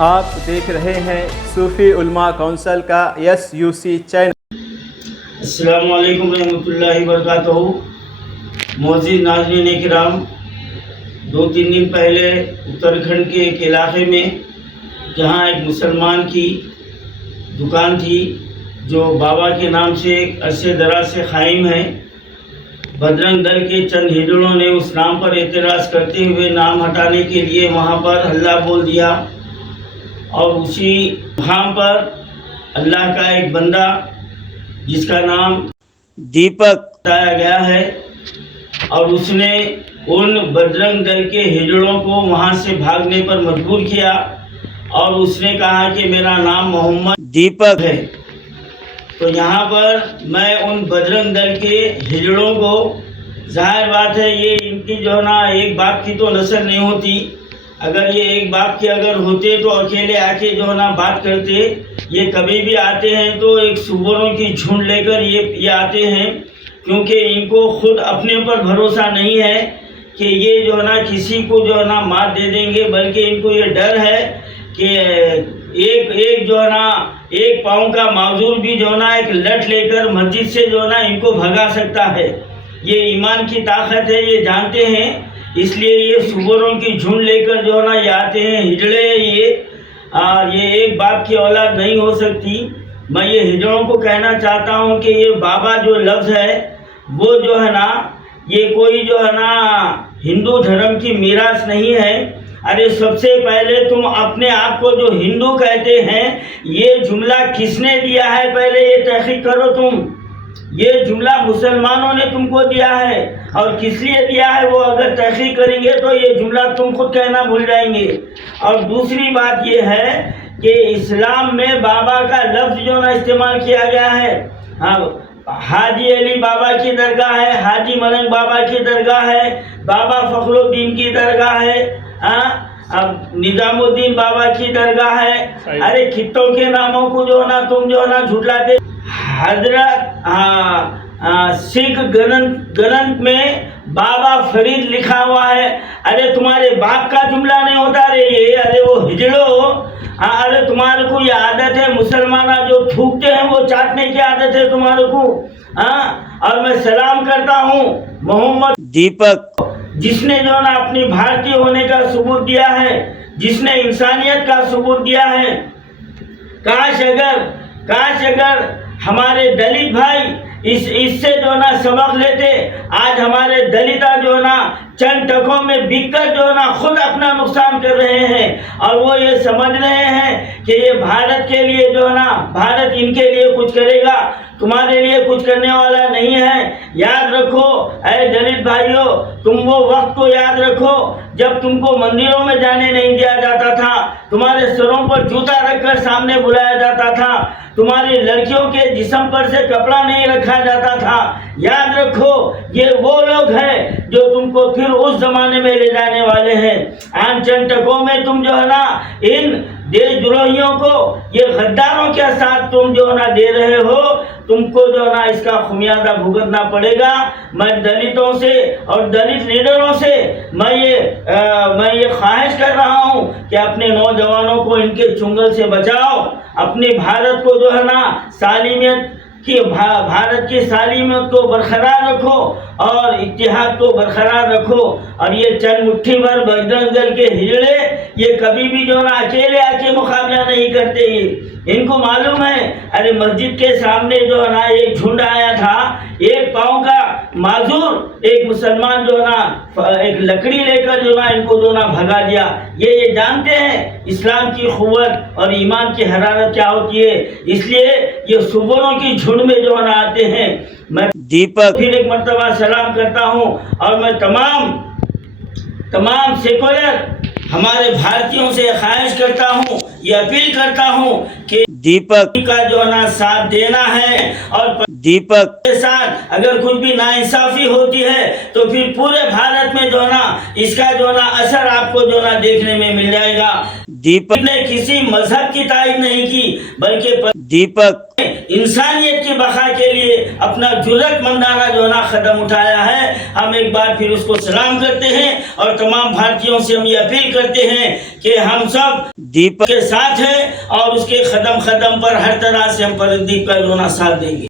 आप देख रहे हैं सूफी उलमा काउंसिल का SUC चैनल। अस्सलामु अलैकुम रहमतुल्लाहि वबरकातुहू। मोअज़्ज़िज़ नाज़रीन किराम, 2-3 दिन पहले उत्तराखंड के एक इलाके में जहां एक मुसलमान की दुकान थी जो बाबा के नाम से अरसे दराज से कायम है, बजरंग दल के चंद हिजड़ों ने उस नाम पर एतराज़ करते हुए नाम हटाने के लिए वहां पर हल्ला बोल दिया। और उसी मुकाम पर अल्लाह का एक बंदा जिसका नाम दीपक बताया गया है, और उसने उन बजरंग दल के हिजड़ों को वहां से भागने पर मजबूर किया और उसने कहा कि मेरा नाम मोहम्मद दीपक है। तो यहाँ पर मैं उन बजरंग दल के हिजड़ों को, जाहिर बात है ये इनकी जो है ना एक बाप की तो नस्ल नहीं होती, अगर ये एक बाप के अगर होते तो अकेले आके जो है ना बात करते। ये कभी भी आते हैं तो एक सुअरों की झुंड लेकर ये आते हैं, क्योंकि इनको खुद अपने पर भरोसा नहीं है कि ये जो है ना किसी को जो है ना मार दे देंगे, बल्कि इनको ये डर है कि एक जो है ना एक पाँव का माजूर भी जो है ना एक लठ लेकर मस्जिद से जो है ना इनको भगा सकता है। ये ईमान की ताकत है, ये जानते हैं, इसलिए ये सुअरों की झुंड लेकर जो है ना ये आते हैं। हिजड़े ये एक बाप की औलाद नहीं हो सकती। मैं ये हिजड़ों को कहना चाहता हूँ कि ये बाबा जो लफ्ज़ है वो जो है ना ये कोई जो है ना हिंदू धर्म की मीरास नहीं है। अरे सबसे पहले तुम अपने आप को जो हिंदू कहते हैं, ये जुमला किसने दिया है, पहले ये तहकीक करो तुम। ये जुमला मुसलमानों ने तुमको दिया है, और किस लिए दिया है वो अगर तहकीक करेंगे तो ये जुमला तुम खुद कहना भूल जाएंगे। और दूसरी बात ये है कि इस्लाम में बाबा का लफ्ज़ जो ना इस्तेमाल किया गया है, हाँ, हाजी अली बाबा की दरगाह है, हाजी मलंग बाबा की दरगाह है, बाबा फखरुद्दीन की दरगाह है, अब निजामुद्दीन बाबा की दरगाह है। अरे कितों के नामों को जो ना तुम जो ना झुटलाते। हजरत सिख ग्रंथ में बाबा फरीद लिखा हुआ है। अरे तुम्हारे बाप का जुमला नहीं होता रे ये। अरे वो हिजड़ो, अरे तुम्हारे को ये आदत है, मुसलमान जो थूकते हैं वो चाटने की आदत है तुम्हारे को। और मैं सलाम करता हूँ मोहम्मद दीपक, जिसने जो ना अपनी भारतीय होने का सबूत दिया है, जिसने इंसानियत का सबूत दिया है। काश अगर हमारे दलित भाई इससे जो ना सबक लेते। आज हमारे दलिता जो ना चंद टकों में बिककर जो ना खुद अपना नुकसान कर रहे हैं, और वो ये समझ रहे हैं कि ये भारत के लिए जो ना भारत इनके लिए कुछ करेगा, तुम्हारे लिए कुछ करने वाला नहीं है। याद रखो ऐ दलित भाइयों, तुम वो वक्त को याद रखो जब तुमको मंदिरों में जाने नहीं दिया जाता था, तुम्हारे सरों पर जूता रखकर सामने बुलाया जाता था, तुम्हारी लड़कियों के जिस्म पर से कपड़ा नहीं रखा जाता था। याद रखो ये वो लोग हैं जो तुमको फिर उस जमाने में ले जाने वाले हैं। आन चंद टकों में तुम जो है ना इन देशद्रोहियों को, ये गद्दारों के साथ तुम जो ना दे रहे हो, तुमको जो ना इसका खुमियाजा भुगतना पड़ेगा। मैं दलितों से और दलित लीडरों से मैं ये ख्वाहिश कर रहा हूँ कि अपने नौजवानों को इनके चुंगल से बचाओ, अपने भारत को जो है ना सालिमियत कि भारत की सालिमियत को बरकरार रखो और इत्तेहाद को बरकरार रखो। और ये चंद मुट्ठी भर बजरंग दल के हिजड़े ये कभी भी जो ना अकेले आके मुकाबला नहीं करते। इनको मालूम है, अरे मस्जिद के सामने जो है ना एक झुंड आया था, एक पाँव का माजूर एक मुसलमान जो ना एक लकड़ी लेकर जो ना इनको जो ना भगा दिया। ये जानते हैं इस्लाम की क़ुव्वत और ईमान की हरारत क्या होती है, इसलिए ये सुअरों की झुंड में जो ना आते हैं। मैं दीपक फिर एक मर्तबा सलाम करता हूँ, और मैं तमाम सेकुलर हमारे भारतीयों से ख्वाहिश करता हूँ, ये अपील करता हूँ कि दीपक का जो ना साथ देना है, और दीपक के साथ अगर कुछ भी नाइंसाफी होती है तो फिर पूरे भारत में जो ना इसका जो ना असर आपको जो ना देखने में मिल जाएगा। दीपक ने किसी मजहब की तारीफ नहीं की, बल्कि दीपक इंसानियत की बका के लिए अपना जुर्रतमंदाना जो है ना कदम उठाया है, हम एक बार फिर उसको सलाम करते हैं और तमाम भारतीयों से हम ये अपील करते हैं कि हम सब दीपक के साथ हैं और उसके कदम कदम पर हर तरह से हम पर दीपक का जो ना साथ देंगे।